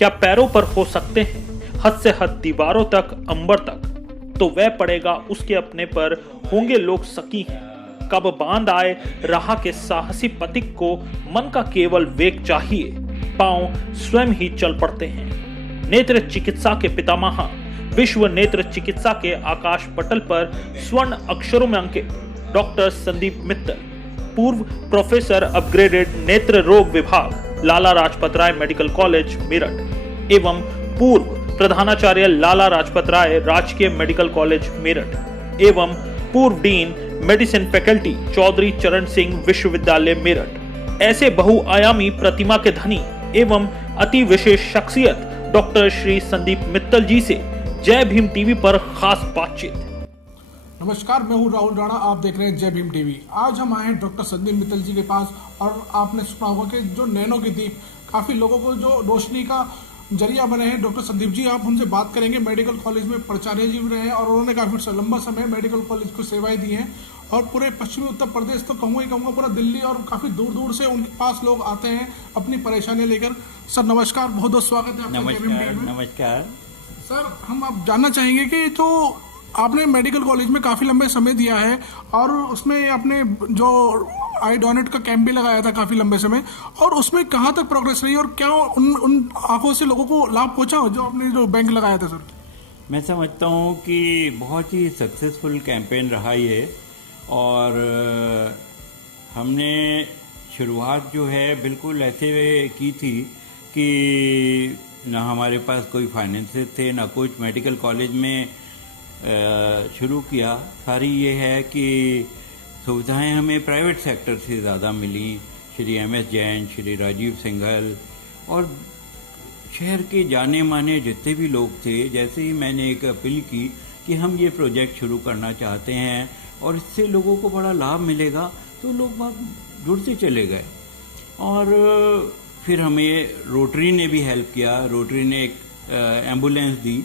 क्या पैरों पर हो सकते हैं हद से हद दीवारों तक अंबर तक, तो वह पड़ेगा उसके अपने पर होंगे लोग सकी हैं। कब बांध आए राह के साहसी पथिक को मन का केवल वेग चाहिए, पांव स्वयं ही चल पड़ते हैं। नेत्र चिकित्सा के पितामह, विश्व नेत्र चिकित्सा के आकाश पटल पर स्वर्ण अक्षरों में अंकित डॉक्टर संदीप मित्तल, पूर्व प्रोफेसर अपग्रेडेड नेत्र रोग विभाग लाला लाजपत राय मेडिकल कॉलेज मेरठ एवं पूर्व प्रधानाचार्य लाला लाजपत राय राजकीय मेडिकल कॉलेज मेरठ एवं पूर्व डीन मेडिसिन फैकल्टी चौधरी चरण सिंह विश्वविद्यालय मेरठ, ऐसे बहुआयामी प्रतिमा के धनी एवं अति विशेष शख्सियत डॉक्टर श्री संदीप मित्तल जी से जय भीम टीवी पर खास बातचीत। नमस्कार, मैं हूं राहुल राणा, आप देख रहे हैं जय भीम टीवी। आज हम आए हैं डॉक्टर संदीप मित्तल जी के पास और आपने सुना होगा कि जो नैनो की दीप काफी लोगों को जो रोशनी का जरिया बने हैं। डॉक्टर संदीप जी, आप उनसे बात करेंगे। मेडिकल कॉलेज में प्राचार्य जी भी रहे हैं और उन्होंने काफी लंबा समय मेडिकल कॉलेज को सेवाएं दी हैं और पूरे पश्चिमी उत्तर प्रदेश तो कहूँगा पूरा दिल्ली और काफी दूर दूर से उनके पास लोग आते हैं अपनी परेशानियां लेकर। सर नमस्कार, बहुत बहुत स्वागत है आपका जय भीम टीवी में। नमस्कार सर, हम आप जानना चाहेंगे कि तो आपने मेडिकल कॉलेज में काफी लंबे समय दिया है और उसमें आपने जो आई डोनेट का कैंप भी लगाया था काफी लंबे समय, और उसमें कहाँ तक प्रोग्रेस रही और क्या उन आंखों से लोगों को लाभ पहुंचा जो आपने जो बैंक लगाया था? सर, मैं समझता हूँ कि बहुत ही सक्सेसफुल कैंपेन रहा ये, और हमने शुरुआत जो है बिल्कुल ऐसे की थी कि ना हमारे पास कोई फाइनेंसेस थे ना कुछ। मेडिकल कॉलेज में शुरू किया, सारी ये है कि सुविधाएं हमें प्राइवेट सेक्टर से ज़्यादा मिली। श्री MS जैन, श्री राजीव सिंघल और शहर के जाने माने जितने भी लोग थे, जैसे ही मैंने एक अपील की कि हम ये प्रोजेक्ट शुरू करना चाहते हैं और इससे लोगों को बड़ा लाभ मिलेगा, तो लोग बहुत जुड़ते चले गए। और फिर हमें रोटरी ने भी हेल्प किया। रोटरी ने एक एम्बुलेंस दी।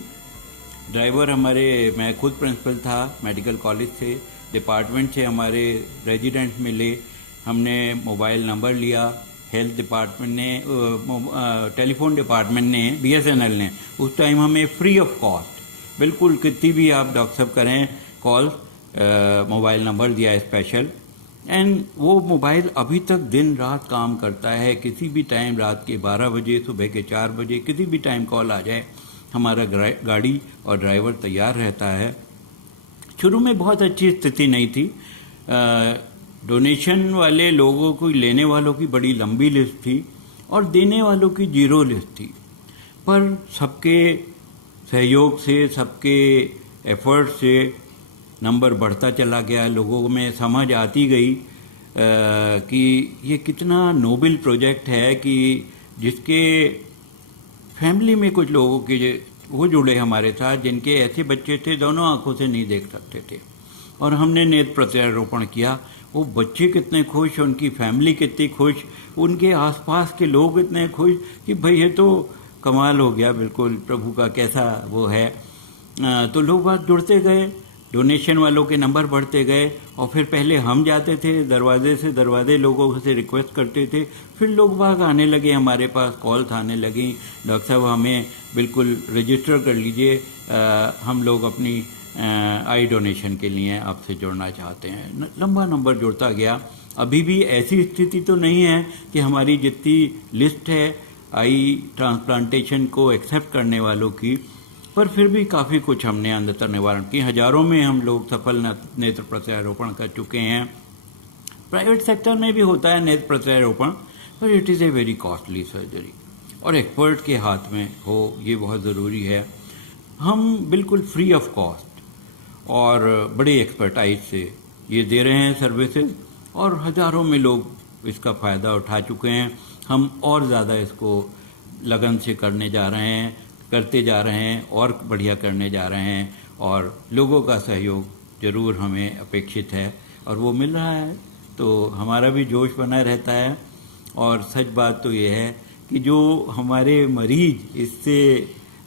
ड्राइवर हमारे, मैं खुद प्रिंसिपल था मेडिकल कॉलेज से, डिपार्टमेंट से हमारे रेजिडेंट मिले। हमने मोबाइल नंबर लिया, हेल्थ डिपार्टमेंट ने, टेलीफोन डिपार्टमेंट ने, BSNL ने उस टाइम हमें फ्री ऑफ कॉस्ट बिल्कुल कितनी भी आप डॉक्टर साहब करें कॉल, मोबाइल नंबर दिया स्पेशल। एंड वो मोबाइल अभी तक दिन रात काम करता है। किसी भी टाइम, रात के 12 बजे, सुबह के 4 बजे, किसी भी टाइम कॉल आ जाए, हमारा गाड़ी और ड्राइवर तैयार रहता है। शुरू में बहुत अच्छी स्थिति नहीं थी। डोनेशन वाले लोगों को, लेने वालों की बड़ी लंबी लिस्ट थी और देने वालों की जीरो लिस्ट थी। पर सबके सहयोग से, सबके एफर्ट से नंबर बढ़ता चला गया। लोगों में समझ आती गई कि ये कितना नोबल प्रोजेक्ट है कि जिसके फैमिली में कुछ लोगों के वो जुड़े हमारे साथ जिनके ऐसे बच्चे थे दोनों आंखों से नहीं देख सकते थे, और हमने नेत्र प्रत्यारोपण किया। वो बच्चे कितने खुश, उनकी फैमिली कितनी खुश, उनके आसपास के लोग इतने खुश कि भाई ये तो कमाल हो गया, बिल्कुल प्रभु का कैसा वो है। तो लोग बात जुड़ते गए, डोनेशन वालों के नंबर बढ़ते गए, और फिर पहले हम जाते थे दरवाजे से दरवाजे, लोगों से रिक्वेस्ट करते थे। फिर लोग बाग आने लगे हमारे पास, कॉल्स आने लगी, डॉक्टर साहब हमें बिल्कुल रजिस्टर कर लीजिए, हम लोग अपनी आई डोनेशन के लिए आपसे जुड़ना चाहते हैं। लंबा नंबर जुड़ता गया। अभी भी ऐसी स्थिति तो नहीं है कि हमारी जितनी लिस्ट है आई ट्रांसप्लांटेशन को एक्सेप्ट करने वालों की, पर फिर भी काफ़ी कुछ हमने अंधता निवारण की। हजारों में हम लोग सफल नेत्र प्रत्यारोपण कर चुके हैं। प्राइवेट सेक्टर में भी होता है नेत्र प्रत्यारोपण, पर it is a very costly surgery और एक्सपर्ट के हाथ में हो, ये बहुत ज़रूरी है। हम बिल्कुल फ्री ऑफ कॉस्ट और बड़ी एक्सपर्टाइज से ये दे रहे हैं सर्विसेज, और हजारों में लोग इसका फ़ायदा उठा चुके हैं। हम और ज़्यादा इसको लगन से करने जा रहे हैं, करते जा रहे हैं और बढ़िया करने जा रहे हैं, और लोगों का सहयोग जरूर हमें अपेक्षित है और वो मिल रहा है, तो हमारा भी जोश बना रहता है। और सच बात तो ये है कि जो हमारे मरीज इससे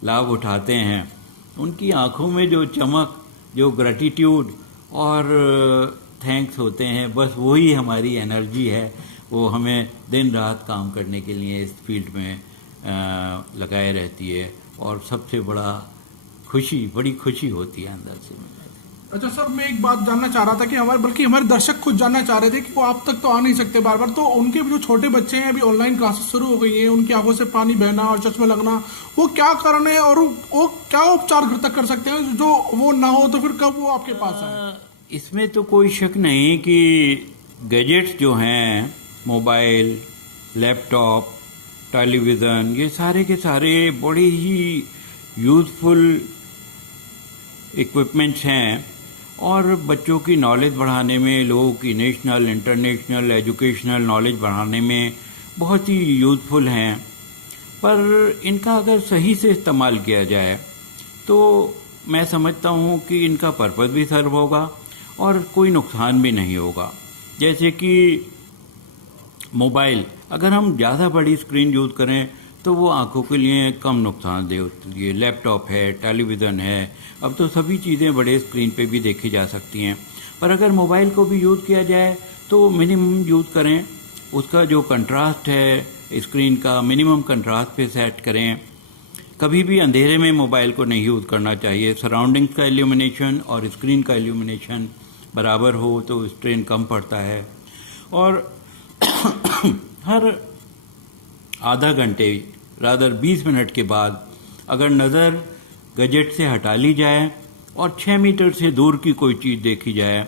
लाभ उठाते हैं, उनकी आंखों में जो चमक, जो ग्रैटिट्यूड और थैंक्स होते हैं, बस वही हमारी एनर्जी है। वो हमें दिन रात काम करने के लिए इस फील्ड में लगाए रहती है और सबसे बड़ी खुशी होती है अंदर से। अच्छा सर, मैं एक बात जानना चाह रहा था कि हमारे दर्शक खुद जानना चाह रहे थे कि वो आप तक तो आ नहीं सकते बार बार, तो उनके जो छोटे बच्चे हैं अभी ऑनलाइन क्लासेस शुरू हो गई हैं, उनकी आंखों से पानी बहना और चश्मे लगना, वो क्या कारण है और वो क्या उपचार घर तक कर सकते हैं जो वो ना हो तो फिर कब वो आपके पास आए? इसमें तो कोई शक नहीं कि गैजेट्स जो हैं, मोबाइल, लैपटॉप, टेलीविज़न, ये सारे के सारे बड़े ही यूज़फुल इक्विपमेंट्स हैं और बच्चों की नॉलेज बढ़ाने में, लोगों की नेशनल इंटरनेशनल एजुकेशनल नॉलेज बढ़ाने में बहुत ही यूज़फुल हैं। पर इनका अगर सही से इस्तेमाल किया जाए तो मैं समझता हूँ कि इनका पर्पस भी सर्व होगा और कोई नुकसान भी नहीं होगा। जैसे कि मोबाइल, अगर हम ज़्यादा बड़ी स्क्रीन यूज़ करें तो वो आंखों के लिए कम नुकसानदेह होती है। लैपटॉप है, टेलीविज़न है, अब तो सभी चीज़ें बड़े स्क्रीन पे भी देखी जा सकती हैं। पर अगर मोबाइल को भी यूज़ किया जाए तो मिनिमम यूज़ करें, उसका जो कंट्रास्ट है स्क्रीन का मिनिमम कंट्रास्ट पे सेट करें। कभी भी अंधेरे में मोबाइल को नहीं यूज़ करना चाहिए। सराउंडिंग्स का इल्यूमिनेशन और स्क्रीन का इल्यूमिनेशन बराबर हो तो स्ट्रेन कम पड़ता है। और हर आधा घंटे रादर 20 मिनट के बाद अगर नज़र गैजेट से हटा ली जाए और 6 मीटर से दूर की कोई चीज़ देखी जाए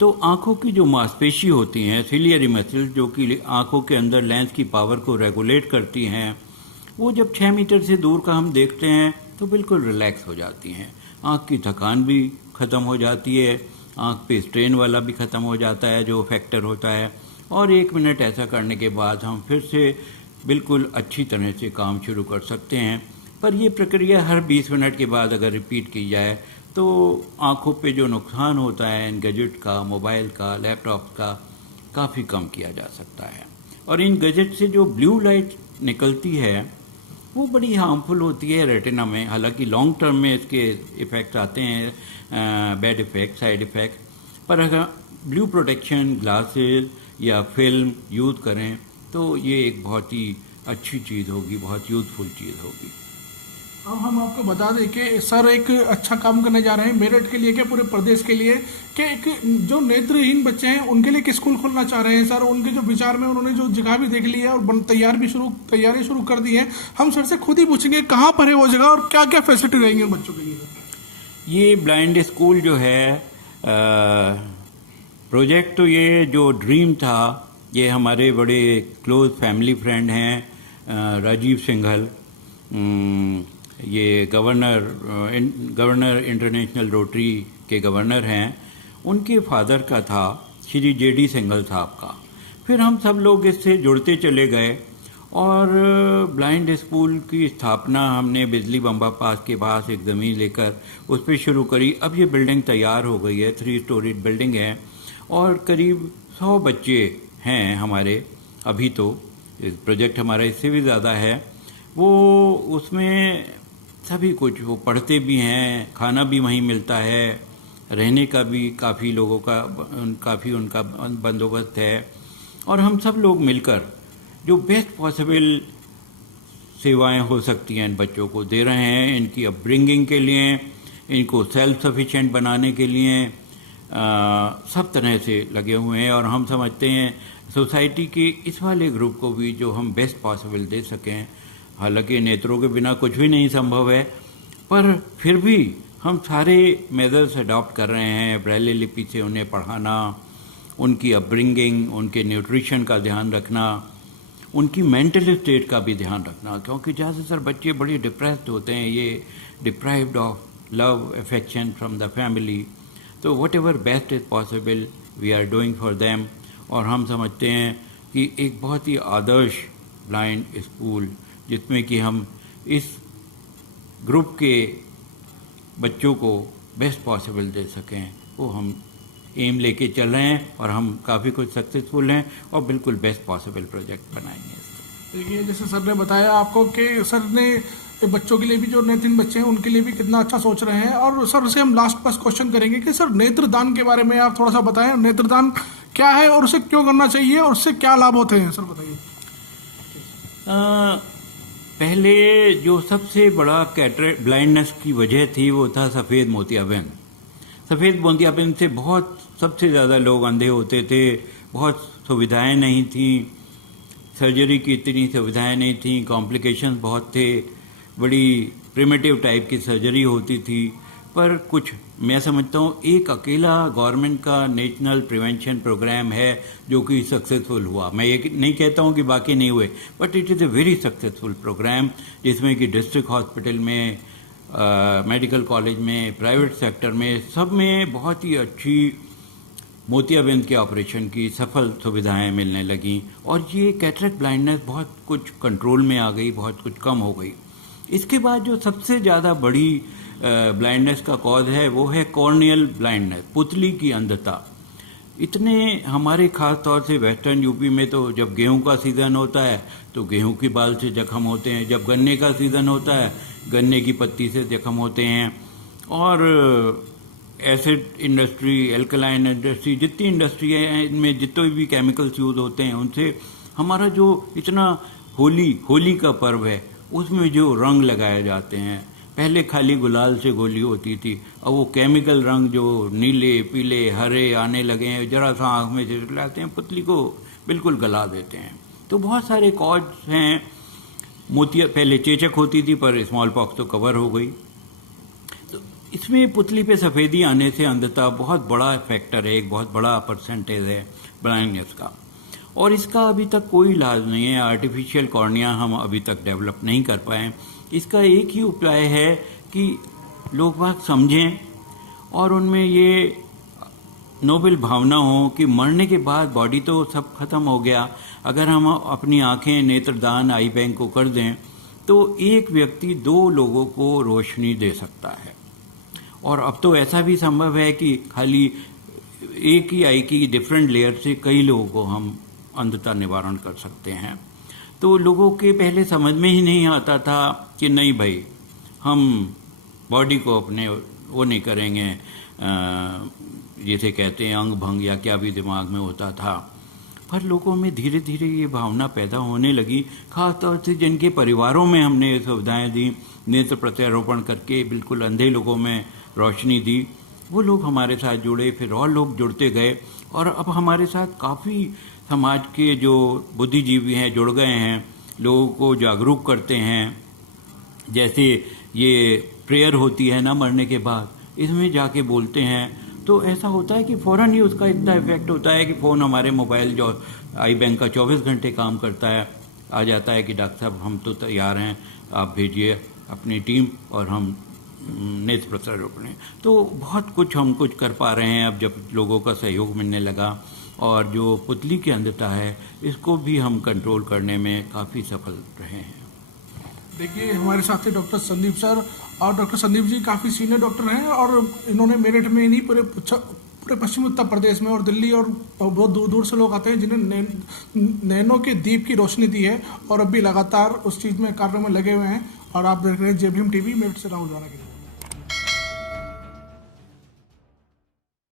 तो आंखों की जो मांसपेशी होती हैं, सिलियरी मसल्स, जो कि आंखों के अंदर लेंस की पावर को रेगुलेट करती हैं, वो जब 6 मीटर से दूर का हम देखते हैं तो बिल्कुल रिलैक्स हो जाती हैं। आंख की थकान भी ख़त्म हो जाती है, आंख पे स्ट्रेन वाला भी ख़त्म हो जाता है जो फैक्टर होता है। और 1 मिनट ऐसा करने के बाद हम फिर से बिल्कुल अच्छी तरह से काम शुरू कर सकते हैं। पर ये प्रक्रिया हर 20 मिनट के बाद अगर रिपीट की जाए तो आंखों पे जो नुकसान होता है इन गैजेट का, मोबाइल का, लैपटॉप का, काफ़ी कम किया जा सकता है। और इन गैजेट से जो ब्लू लाइट निकलती है वो बड़ी हार्मफुल होती है रेटिना में। हालांकि लॉन्ग टर्म में इसके इफ़ेक्ट्स आते हैं, बैड इफ़ेक्ट, साइड इफ़ेक्ट, पर अगर ब्लू प्रोटेक्शन ग्लासेस या फिल्म यूज़ करें तो ये एक बहुत ही अच्छी चीज़ होगी, बहुत यूज़फुल चीज़ होगी। अब हम आपको बता दें कि सर एक अच्छा काम करने जा रहे हैं मेरठ के लिए, क्या पूरे प्रदेश के लिए, कि एक जो नेत्रहीन बच्चे हैं उनके लिए एक स्कूल खोलना चाह रहे हैं सर। उनके जो विचार में उन्होंने जो जगह भी देख ली है और तैयारी शुरू कर दी है। हम सर से खुद ही पूछेंगे कहाँ पर है वो जगह और क्या क्या फैसिलिटी रहेंगे बच्चों के लिए। ये ब्लाइंड स्कूल जो है प्रोजेक्ट, तो ये जो ड्रीम था, ये हमारे बड़े क्लोज फैमिली फ्रेंड हैं राजीव सिंघल, ये गवर्नर इंटरनेशनल रोटरी के गवर्नर हैं, उनके फादर का था, श्री जेडी सिंघल साहब का। फिर हम सब लोग इससे जुड़ते चले गए और ब्लाइंड स्कूल की स्थापना हमने बिजली बम्बा पास के पास एक ज़मीन लेकर उस पर शुरू करी। अब ये बिल्डिंग तैयार हो गई है, 3 स्टोरीड बिल्डिंग है और करीब 100 बच्चे हैं हमारे। अभी तो प्रोजेक्ट हमारा इससे भी ज़्यादा है। वो उसमें सभी कुछ, वो पढ़ते भी हैं, खाना भी वहीं मिलता है, रहने का भी काफ़ी उनका बंदोबस्त है। और हम सब लोग मिलकर जो बेस्ट पॉसिबल सेवाएं हो सकती हैं इन बच्चों को दे रहे हैं। इनकी अपब्रिंगिंग के लिए, इनको सेल्फ सफिशिएंट बनाने के लिए सब तरह से लगे हुए हैं। और हम समझते हैं सोसाइटी के इस वाले ग्रुप को भी जो हम बेस्ट पॉसिबल दे सकें। हालांकि नेत्रों के बिना कुछ भी नहीं संभव है, पर फिर भी हम सारे मेजर्स अडॉप्ट कर रहे हैं। ब्रेली लिपि से उन्हें पढ़ाना, उनकी अपब्रिंगिंग, उनके न्यूट्रिशन का ध्यान रखना, उनकी मेंटल स्टेट का भी ध्यान रखना, क्योंकि ज़्यादातर बच्चे बड़े डिप्रेस्ड होते हैं, ये deprived of love affection from the family. तो what ever best is possible we are doing for them. और हम समझते हैं कि एक बहुत ही आदर्श ब्लाइंड स्कूल जिसमें कि हम इस ग्रुप के बच्चों को बेस्ट पॉसिबल दे सकें, वो हम एम लेके चल रहे हैं और हम काफ़ी कुछ सक्सेसफुल हैं और बिल्कुल बेस्ट पॉसिबल प्रोजेक्ट बनाएंगे इसको। देखिए, जैसे सर ने बताया आपको कि सर ने बच्चों के लिए भी, जो नेत्रहीन बच्चे हैं उनके लिए भी कितना अच्छा सोच रहे हैं। और सर से हम लास्ट पास क्वेश्चन करेंगे कि सर नेत्रदान के बारे में आप थोड़ा सा बताएं। नेत्रदान क्या है और उसे क्यों करना चाहिए और उससे क्या लाभ होते हैं, सर बताइए। पहले जो सबसे बड़ा कैटरेक्ट ब्लाइंडनेस की वजह थी वो था सफ़ेद मोतियाबिंद। सफ़ेद मोतियाबिंद से बहुत सबसे ज़्यादा लोग अंधे होते थे, बहुत सुविधाएं नहीं थी, सर्जरी की इतनी सुविधाएं नहीं थी, कॉम्प्लिकेशंस बहुत थे, बड़ी प्रिमिटिव टाइप की सर्जरी होती थी। पर कुछ मैं समझता हूँ एक अकेला गवर्नमेंट का नेशनल प्रिवेंशन प्रोग्राम है जो कि सक्सेसफुल हुआ। मैं ये नहीं कहता हूँ कि बाकी नहीं हुए, but it is a very successful program जिसमें कि डिस्ट्रिक्ट हॉस्पिटल में, मेडिकल कॉलेज में, प्राइवेट सेक्टर में, सब में बहुत ही अच्छी मोतियाबिंद के ऑपरेशन की सफल सुविधाएं मिलने लगीं और ये कैटरेक्ट ब्लाइंडनेस बहुत कुछ कंट्रोल में आ गई, बहुत कुछ कम हो गई। इसके बाद जो सबसे ज़्यादा बड़ी ब्लाइंडनेस का कॉज है वो है कॉर्नियल ब्लाइंडनेस, पुतली की अंधता। इतने हमारे खास तौर से वेस्टर्न यूपी में तो जब गेहूं का सीज़न होता है तो गेहूं की बाल से जख्म होते हैं, जब गन्ने का सीज़न होता है गन्ने की पत्ती से जख्म होते हैं, और एसिड इंडस्ट्री, एल्कलाइन इंडस्ट्री, जितनी इंडस्ट्री है इनमें जितने भी केमिकल्स यूज होते हैं उनसे हमारा जो इतना होली का पर्व है उसमें जो रंग लगाए जाते हैं, पहले खाली गुलाल से गोली होती थी, अब वो केमिकल रंग जो नीले पीले हरे आने लगे हैं, जरा सा आँख में से लाते हैं, पुतली को बिल्कुल गला देते हैं। तो बहुत सारे कॉज हैं। पहले चेचक होती थी पर स्मॉल पॉक्स तो कवर हो गई। तो इसमें पुतली पे सफ़ेदी आने से अंधता बहुत बड़ा फैक्टर है, एक बहुत बड़ा परसेंटेज है ब्लाइंडनेस का, और इसका अभी तक कोई इलाज नहीं है। आर्टिफिशियल कॉर्निया हम अभी तक डेवलप नहीं कर पाए। इसका एक ही उपाय है कि लोग बात समझें और उनमें ये नोबल भावना हो कि मरने के बाद बॉडी तो सब खत्म हो गया, अगर हम अपनी आंखें नेत्रदान आई बैंक को कर दें तो एक व्यक्ति 2 लोगों को रोशनी दे सकता है। और अब तो ऐसा भी संभव है कि खाली एक ही आई की डिफरेंट लेयर से कई लोगों को हम अंधता निवारण कर सकते हैं। तो लोगों के पहले समझ में ही नहीं आता था कि नहीं भाई हम बॉडी को अपने वो नहीं करेंगे, जैसे कहते हैं अंग भंग या क्या भी दिमाग में होता था। पर लोगों में धीरे धीरे ये भावना पैदा होने लगी, खासतौर से जिनके परिवारों में हमने ये सुविधाएँ दी, नेत्र प्रत्यारोपण करके बिल्कुल अंधे लोगों में रोशनी दी, वो लोग हमारे साथ जुड़े, फिर और लोग जुड़ते गए और अब हमारे साथ काफ़ी समाज के जो बुद्धिजीवी हैं जुड़ गए हैं, लोगों को जागरूक करते हैं। जैसे ये प्रेयर होती है ना मरने के बाद, इसमें जाके बोलते हैं तो ऐसा होता है कि फ़ौरन ही उसका इतना इफेक्ट होता है कि फ़ोन हमारे मोबाइल जो आई बैंक का 24 घंटे काम करता है, आ जाता है कि डॉक्टर साहब हम तो तैयार हैं, आप भेजिए अपनी टीम और हम नेत्र प्रत्यारोपण। तो बहुत कुछ हम कुछ कर पा रहे हैं अब जब लोगों का सहयोग मिलने लगा, और जो पुतली की अंधता है इसको भी हम कंट्रोल करने में काफ़ी सफल रहे हैं। देखिए हमारे साथ थे डॉक्टर संदीप सर, और डॉक्टर संदीप जी काफ़ी सीनियर डॉक्टर हैं और इन्होंने मेरठ में नहीं पूरे पश्चिमी उत्तर प्रदेश में और दिल्ली और बहुत दूर दूर से लोग आते हैं जिन्हें नैनो के दीप की रोशनी दी है और अब भी लगातार उस चीज़ में कार्यों में लगे हुए हैं। और आप देख रहे हैं जेबीएम टीवी, मेरठ से राहुल राणा के।